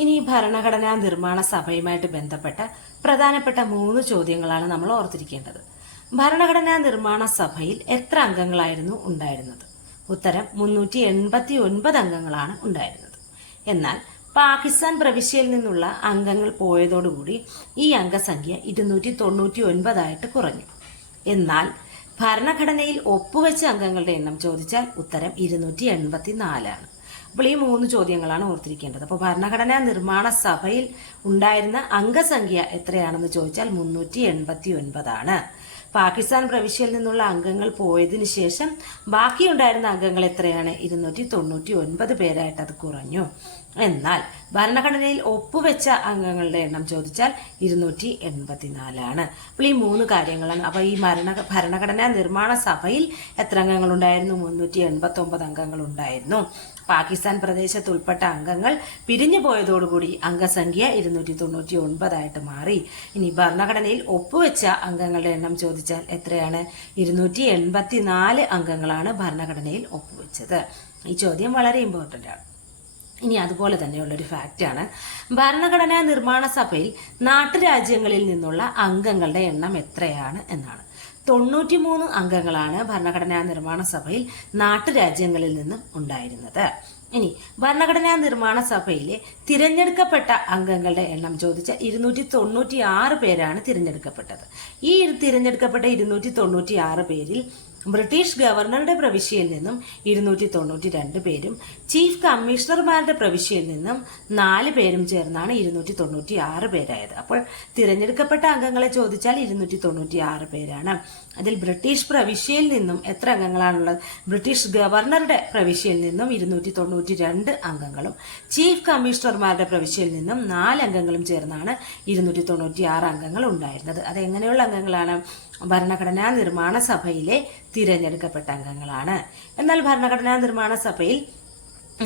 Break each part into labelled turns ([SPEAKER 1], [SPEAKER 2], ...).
[SPEAKER 1] ഇനി ഭരണഘടനാ നിർമ്മാണ സഭയുമായിട്ട് ബന്ധപ്പെട്ട പ്രധാനപ്പെട്ട മൂന്ന് ചോദ്യങ്ങളാണ് നമ്മൾ ഓർത്തിരിക്കേണ്ടത്. ഭരണഘടനാ നിർമ്മാണ സഭയിൽ എത്ര അംഗങ്ങളായിരുന്നു ഉണ്ടായിരുന്നത്? ഉത്തരം മുന്നൂറ്റി എൺപത്തി ഒൻപത് അംഗങ്ങളാണ് ഉണ്ടായിരുന്നത്. എന്നാൽ പാകിസ്ഥാൻ പ്രവിശ്യയിൽ നിന്നുള്ള അംഗങ്ങൾ പോയതോടുകൂടി ഈ അംഗസംഖ്യ ഇരുന്നൂറ്റി തൊണ്ണൂറ്റി ഒൻപതായിട്ട് കുറഞ്ഞു. എന്നാൽ ഭരണഘടനയിൽ ഒപ്പുവെച്ച അംഗങ്ങളുടെ എണ്ണം ചോദിച്ചാൽ ഉത്തരം ഇരുന്നൂറ്റി എൺപത്തി നാലാണ് അപ്പോൾ ഈ മൂന്ന് ചോദ്യങ്ങളാണ് ഓർത്തിരിക്കേണ്ടത്. അപ്പോൾ ഭരണഘടനാ നിർമ്മാണ സഭയിൽ ഉണ്ടായിരുന്ന അംഗസംഖ്യ എത്രയാണെന്ന് ചോദിച്ചാൽ മുന്നൂറ്റി എൺപത്തി ഒൻപതാണ് പാകിസ്ഥാൻ പ്രവിശ്യയിൽ നിന്നുള്ള അംഗങ്ങൾ പോയതിനു ശേഷം ബാക്കിയുണ്ടായിരുന്ന അംഗങ്ങൾ എത്രയാണ്? ഇരുന്നൂറ്റി തൊണ്ണൂറ്റി ഒൻപത് പേരായിട്ട് അത് കുറഞ്ഞു. എന്നാൽ ഭരണഘടനയിൽ ഒപ്പുവെച്ച അംഗങ്ങളുടെ എണ്ണം ചോദിച്ചാൽ ഇരുന്നൂറ്റി എൺപത്തിനാലാണ് അപ്പോൾ ഈ മൂന്ന് കാര്യങ്ങളാണ്. അപ്പോൾ ഈ മരണ ഭരണഘടനാ നിർമ്മാണ സഭയിൽ എത്ര അംഗങ്ങൾ ഉണ്ടായിരുന്നു മുന്നൂറ്റി എൺപത്തി ഒമ്പത് അംഗങ്ങൾ ഉണ്ടായിരുന്നു പാകിസ്ഥാൻ പ്രദേശത്ത് ഉൾപ്പെട്ട അംഗങ്ങൾ പിരിഞ്ഞു പോയതോടുകൂടി അംഗസംഖ്യ ഇരുന്നൂറ്റി തൊണ്ണൂറ്റി ഒൻപതായിട്ട് മാറി. ഇനി ഭരണഘടനയിൽ ഒപ്പുവെച്ച അംഗങ്ങളുടെ എണ്ണം ചോദിച്ചാൽ എത്രയാണ്? ഇരുന്നൂറ്റി എൺപത്തി നാല് അംഗങ്ങളാണ് ഭരണഘടനയിൽ ഒപ്പുവെച്ചത്. ഈ ചോദ്യം വളരെ ഇമ്പോർട്ടന്റ് ആണ്. ഇനി അതുപോലെ തന്നെയുള്ളൊരു ഫാക്റ്റാണ് ഭരണഘടനാ നിർമ്മാണ സഭയിൽ നാട്ടുരാജ്യങ്ങളിൽ നിന്നുള്ള അംഗങ്ങളുടെ എണ്ണം എത്രയാണ് എന്നാണ്. തൊണ്ണൂറ്റിമൂന്ന് അംഗങ്ങളാണ് ഭരണഘടനാ നിർമ്മാണ സഭയിൽ നാട്ടുരാജ്യങ്ങളിൽ നിന്നും ഉണ്ടായിരുന്നത്. ഇനി ഭരണഘടനാ നിർമ്മാണ സഭയിലെ തിരഞ്ഞെടുക്കപ്പെട്ട അംഗങ്ങളുടെ എണ്ണം ചോദിച്ച ഇരുന്നൂറ്റി തൊണ്ണൂറ്റി ആറ് പേരാണ് തിരഞ്ഞെടുക്കപ്പെട്ടത്. ഈ തിരഞ്ഞെടുക്കപ്പെട്ട ഇരുന്നൂറ്റി തൊണ്ണൂറ്റി ആറ് പേരിൽ ബ്രിട്ടീഷ് ഗവർണറുടെ പ്രവിശ്യയിൽ നിന്നും ഇരുന്നൂറ്റി തൊണ്ണൂറ്റി രണ്ട് പേരും ചീഫ് കമ്മീഷണർമാരുടെ പ്രവിശ്യയിൽ നിന്നും നാല് പേരും ചേർന്നാണ് ഇരുന്നൂറ്റി തൊണ്ണൂറ്റി ആറ് പേരായത്. അപ്പോൾ തിരഞ്ഞെടുക്കപ്പെട്ട അംഗങ്ങളെ ചോദിച്ചാൽ ഇരുന്നൂറ്റി തൊണ്ണൂറ്റി ആറ് പേരാണ്. അതിൽ ബ്രിട്ടീഷ് പ്രവിശ്യയിൽ നിന്നും എത്ര അംഗങ്ങളാണുള്ളത്? ബ്രിട്ടീഷ് ഗവർണറുടെ പ്രവിശ്യയിൽ നിന്നും ഇരുന്നൂറ്റി തൊണ്ണൂറ്റി രണ്ട് അംഗങ്ങളും ചീഫ് കമ്മീഷണർമാരുടെ പ്രവിശ്യയിൽ നിന്നും നാല് അംഗങ്ങളും ചേർന്നാണ് ഇരുന്നൂറ്റി തൊണ്ണൂറ്റി ആറ് അംഗങ്ങൾ ഉണ്ടായിരുന്നത്. അത് എങ്ങനെയുള്ള അംഗങ്ങളാണ്? ഭരണഘടനാ നിർമ്മാണ സഭയിലെ തിരഞ്ഞെടുക്കപ്പെട്ട അംഗങ്ങളാണ്. എന്നാൽ ഭരണഘടനാ നിർമ്മാണ സഭയിൽ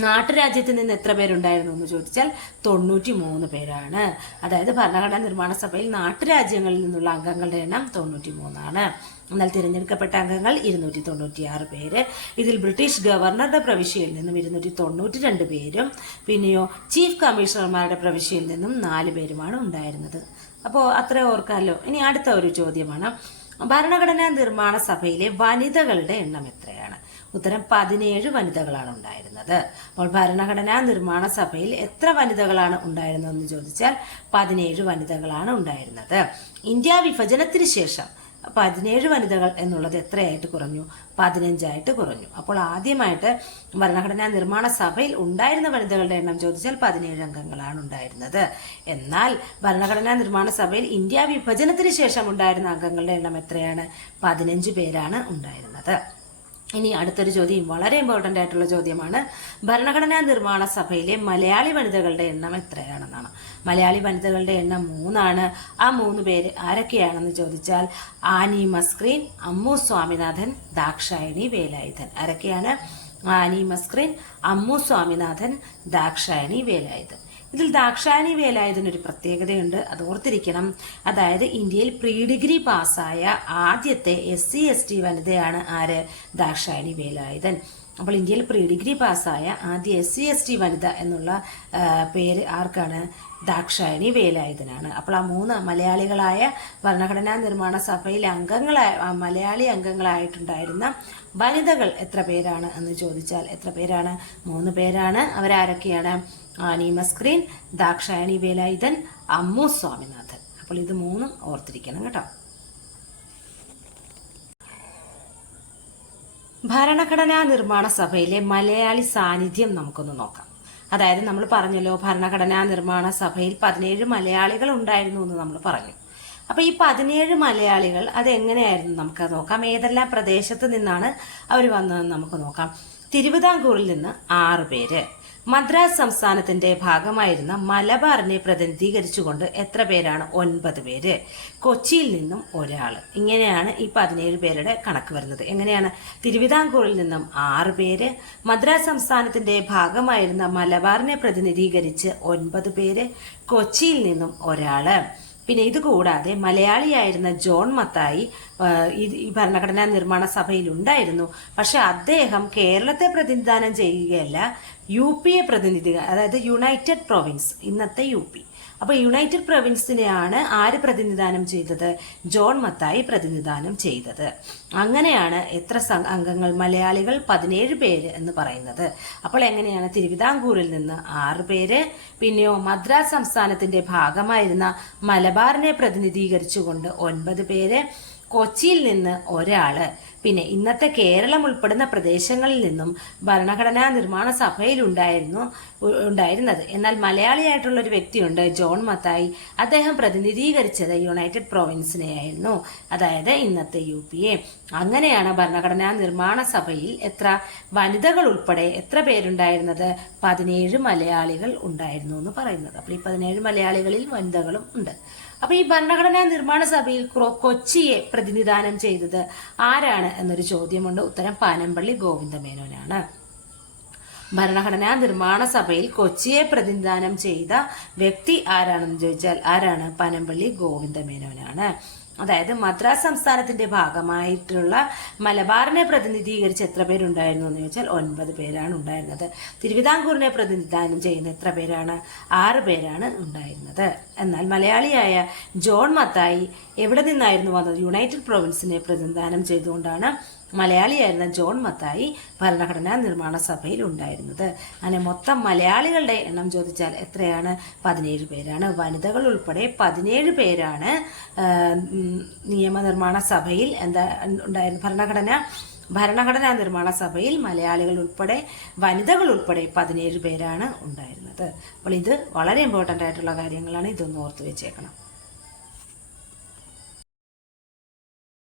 [SPEAKER 1] നാട്ടുരാജ്യത്ത് നിന്ന് എത്ര പേരുണ്ടായിരുന്നു എന്ന് ചോദിച്ചാൽ തൊണ്ണൂറ്റി മൂന്ന് പേരാണ്. അതായത് ഭരണഘടനാ നിർമ്മാണ സഭയിൽ നാട്ടുരാജ്യങ്ങളിൽ നിന്നുള്ള അംഗങ്ങളുടെ എണ്ണം തൊണ്ണൂറ്റി മൂന്നാണ് എന്നാൽ തിരഞ്ഞെടുക്കപ്പെട്ട അംഗങ്ങൾ ഇരുന്നൂറ്റി തൊണ്ണൂറ്റിയാറ് പേര്. ഇതിൽ ബ്രിട്ടീഷ് ഗവർണറുടെ പ്രവിശ്യയിൽ നിന്നും ഇരുന്നൂറ്റി തൊണ്ണൂറ്റി രണ്ട് പേരും പിന്നെയോ ചീഫ് കമ്മീഷണർമാരുടെ പ്രവിശ്യയിൽ നിന്നും നാല് പേരുമാണ് ഉണ്ടായിരുന്നത്. അപ്പോൾ അത്ര ഓർക്കാമല്ലോ ഇനി അടുത്ത ഒരു ചോദ്യമാണ്. ഭരണഘടനാ നിർമ്മാണ സഭയിലെ വനിതകളുടെ എണ്ണം എത്രയാണ്? ഉത്തരം പതിനേഴ് വനിതകളാണ് ഉണ്ടായിരുന്നത്. അപ്പോൾ ഭരണഘടനാ നിർമ്മാണ സഭയിൽ എത്ര വനിതകളാണ് ഉണ്ടായിരുന്നതെന്ന് ചോദിച്ചാൽ പതിനേഴ് വനിതകളാണ് ഉണ്ടായിരുന്നത്. ഇന്ത്യ വിഭജനത്തിന് ശേഷം പതിനേഴ് വനിതകൾ എന്നുള്ളത് എത്രയായിട്ട് കുറഞ്ഞു? പതിനഞ്ചായിട്ട് കുറഞ്ഞു. അപ്പോൾ ആദ്യമായിട്ട് ഭരണഘടനാ നിർമ്മാണ സഭയിൽ ഉണ്ടായിരുന്ന വനിതകളുടെ എണ്ണം ചോദിച്ചാൽ പതിനേഴ് അംഗങ്ങളാണ് ഉണ്ടായിരുന്നത്. എന്നാൽ ഭരണഘടനാ നിർമ്മാണ സഭയിൽ ഇന്ത്യ വിഭജനത്തിന് ശേഷം ഉണ്ടായിരുന്ന അംഗങ്ങളുടെ എണ്ണം എത്രയാണ്? പതിനഞ്ച് പേരാണ് ഉണ്ടായിരുന്നത്. ഇനി അടുത്തൊരു ചോദ്യം വളരെ ഇമ്പോർട്ടന്റ് ആയിട്ടുള്ള ചോദ്യമാണ്. ഭരണഘടനാ നിർമ്മാണ സഭയിലെ മലയാളി വനിതകളുടെ എണ്ണം എത്രയാണെന്നാണ്. മലയാളി വനിതകളുടെ എണ്ണം മൂന്നാണ്. ആ മൂന്ന് പേര് ആരൊക്കെയാണെന്ന് ചോദിച്ചാൽ ആനി മസ്ക്രീൻ അമ്മു സ്വാമിനാഥൻ ദാക്ഷായണി വേലായുധൻ. ആരൊക്കെയാണ്? ആനി മസ്ക്രീൻ അമ്മു സ്വാമിനാഥൻ ദാക്ഷായണി വേലായുധൻ. ഇതിൽ ദാക്ഷായണി വേലായതിനൊരു പ്രത്യേകതയുണ്ട്. അത് ഓർത്തിരിക്കണം. അതായത് ഇന്ത്യയിൽ പ്രീ ഡിഗ്രി പാസ്സായ ആദ്യത്തെ എസ് സി എസ് ടി വനിതയാണ് ആര്? ദാക്ഷായണി വേലായുധൻ. അപ്പോൾ ഇന്ത്യയിൽ പ്രീ ഡിഗ്രി പാസ്സായ ആദ്യ എസ് സി എസ് ടി വനിത എന്നുള്ള പേര് ആർക്കാണ്? ദാക്ഷായണി വേലായുധനാണ്. അപ്പോൾ ആ മൂന്ന് മലയാളികളായ ഭരണഘടനാ നിർമ്മാണ സഭയിൽ അംഗങ്ങളായ മലയാളി അംഗങ്ങളായിട്ടുണ്ടായിരുന്ന വനിതകൾ എത്ര പേരാണ് എന്ന് ചോദിച്ചാൽ എത്ര പേരാണ്? മൂന്ന് പേരാണ്. അവരാരൊക്കെയാണ്? ആനി മസ്ക്രീൻ ദാക്ഷായണി വേലായുധൻ അമ്മു സ്വാമിനാഥൻ. അപ്പോൾ ഇത് മൂന്നും ഓർത്തിരിക്കണം കേട്ടോ. ഭരണഘടനാ നിർമ്മാണ സഭയിലെ മലയാളി സാന്നിധ്യം നമുക്കൊന്ന് നോക്കാം. അതായത് നമ്മൾ പറഞ്ഞല്ലോ ഭരണഘടനാ നിർമ്മാണ സഭയിൽ പതിനേഴ് മലയാളികൾ ഉണ്ടായിരുന്നു എന്ന് നമ്മൾ പറഞ്ഞു. അപ്പൊ ഈ പതിനേഴ് മലയാളികൾ അത് എങ്ങനെയായിരുന്നു നമുക്ക് നോക്കാം. ഏതെല്ലാം പ്രദേശത്ത് നിന്നാണ് അവർ വന്നതെന്ന് നമുക്ക് നോക്കാം. തിരുവിതാംകൂറിൽ നിന്ന് ആറ് പേര്. മദ്രാസ് സംസ്ഥാനത്തിന്റെ ഭാഗമായിരുന്ന മലബാറിനെ പ്രതിനിധീകരിച്ചുകൊണ്ട് എത്ര പേരാണ്? ഒൻപത് പേര്. കൊച്ചിയിൽ നിന്നും ഒരാൾ ഇങ്ങനെയാണ് ഈ പതിനേഴ് പേരുടെ കണക്ക് വരുന്നത്. എങ്ങനെയാണ്? തിരുവിതാംകൂറിൽ നിന്നും ആറ് പേര്. മദ്രാസ് സംസ്ഥാനത്തിന്റെ ഭാഗമായിരുന്ന മലബാറിനെ പ്രതിനിധീകരിച്ച് ഒൻപത് പേര്. കൊച്ചിയിൽ നിന്നും ഒരാൾ. പിന്നെ ഇത് കൂടാതെ മലയാളിയായിരുന്ന ജോൺ മത്തായി ഈ ഭരണഘടനാ നിർമ്മാണ സഭയിൽ ഉണ്ടായിരുന്നു. പക്ഷെ അദ്ദേഹം കേരളത്തെ പ്രതിനിധാനം ചെയ്യുകയല്ല യു എ പ്രതിനിധി അതായത് യുണൈറ്റഡ് പ്രൊവിൻസ് ഇന്നത്തെ യു പി. അപ്പൊ യുണൈറ്റഡ് പ്രൊവിൻസിനെയാണ് ആര് പ്രതിനിധാനം ചെയ്തത്? ജോൺ മത്തായി പ്രതിനിധാനം ചെയ്തത്. അങ്ങനെയാണ് എത്ര അംഗങ്ങൾ മലയാളികൾ പതിനേഴ് പേര് എന്ന് പറയുന്നത്. അപ്പോൾ എങ്ങനെയാണ് തിരുവിതാംകൂറിൽ നിന്ന് ആറ് പേര് പിന്നെയോ മദ്രാസ് സംസ്ഥാനത്തിന്റെ ഭാഗമായിരുന്ന മലബാറിനെ പ്രതിനിധീകരിച്ചുകൊണ്ട് ഒൻപത് പേര് കൊച്ചിയിൽ നിന്ന് ഒരാൾ പിന്നെ ഇന്നത്തെ കേരളം ഉൾപ്പെടുന്ന പ്രദേശങ്ങളിൽ നിന്നും ഭരണഘടനാ നിർമ്മാണ സഭയിൽ ഉണ്ടായിരുന്നു ഉണ്ടായിരുന്നത്. എന്നാൽ മലയാളിയായിട്ടുള്ള ഒരു വ്യക്തിയുണ്ട് ജോൺ മത്തായി. അദ്ദേഹം പ്രതിനിധീകരിച്ചത് യുണൈറ്റഡ് പ്രൊവിൻസിനെയായിരുന്നു. അതായത് ഇന്നത്തെ യു പി എ. അങ്ങനെയാണ് ഭരണഘടനാ നിർമ്മാണ സഭയിൽ എത്ര വനിതകൾ ഉൾപ്പെടെ എത്ര പേരുണ്ടായിരുന്നത്? പതിനേഴ് മലയാളികൾ ഉണ്ടായിരുന്നു എന്ന് പറയുന്നത്. അപ്പോൾ ഈ പതിനേഴ് മലയാളികളിൽ വനിതകളും ഉണ്ട്. അപ്പൊ ഈ ഭരണഘടനാ നിർമ്മാണ സഭയിൽ കൊച്ചിയെ പ്രതിനിധാനം ചെയ്തത് ആരാണ്? എന്നൊരു ചോദ്യമുണ്ട്. ഉത്തരം പാനമ്പള്ളി ഗോവിന്ദമേനോനാണ്. ഭരണഘടനാ നിർമ്മാണ സഭയിൽ കൊച്ചിയെ പ്രതിനിധാനം ചെയ്ത വ്യക്തി ആരാണെന്ന് ചോദിച്ചാൽ ആരാണ്? പനമ്പള്ളി ഗോവിന്ദമേനോനാണ്. അതായത് മദ്രാസ് സംസ്ഥാനത്തിന്റെ ഭാഗമായിട്ടുള്ള മലബാറിനെ പ്രതിനിധീകരിച്ച് എത്ര പേരുണ്ടായിരുന്നു എന്ന് ചോദിച്ചാൽ ഒൻപത് പേരാണ് ഉണ്ടായിരുന്നത്. തിരുവിതാംകൂറിനെ പ്രതിനിധാനം ചെയ്യുന്ന എത്ര പേരാണ്? ആറ് പേരാണ് ഉണ്ടായിരുന്നത്. എന്നാൽ മലയാളിയായ ജോൺ മത്തായി എവിടെ നിന്നായിരുന്നു വന്നത്? യുണൈറ്റഡ് പ്രൊവിൻസിനെ പ്രതിനിധാനം ചെയ്തുകൊണ്ടാണ് മലയാളിയായിരുന്ന ജോൺ മത്തായി ഭരണഘടനാ നിർമ്മാണ സഭയിൽ ഉണ്ടായിരുന്നത് അങ്ങനെ മൊത്തം മലയാളികളുടെ എണ്ണം ചോദിച്ചാൽ എത്രയാണ്? പതിനേഴ് പേരാണ്. വനിതകൾ ഉൾപ്പെടെ പതിനേഴ് പേരാണ് നിയമനിർമ്മാണ സഭയിൽ എന്താ ഉണ്ടായിരുന്ന ഭരണഘടന. ഭരണഘടനാ നിർമ്മാണ സഭയിൽ മലയാളികൾ ഉൾപ്പെടെ വനിതകൾ ഉൾപ്പെടെ പതിനേഴ് പേരാണ് ഉണ്ടായിരുന്നത്. അപ്പോൾ ഇത് വളരെ ഇമ്പോർട്ടന്റ് ആയിട്ടുള്ള കാര്യങ്ങളാണ്. ഇതൊന്ന് ഓർത്ത് വെച്ചേക്കണം.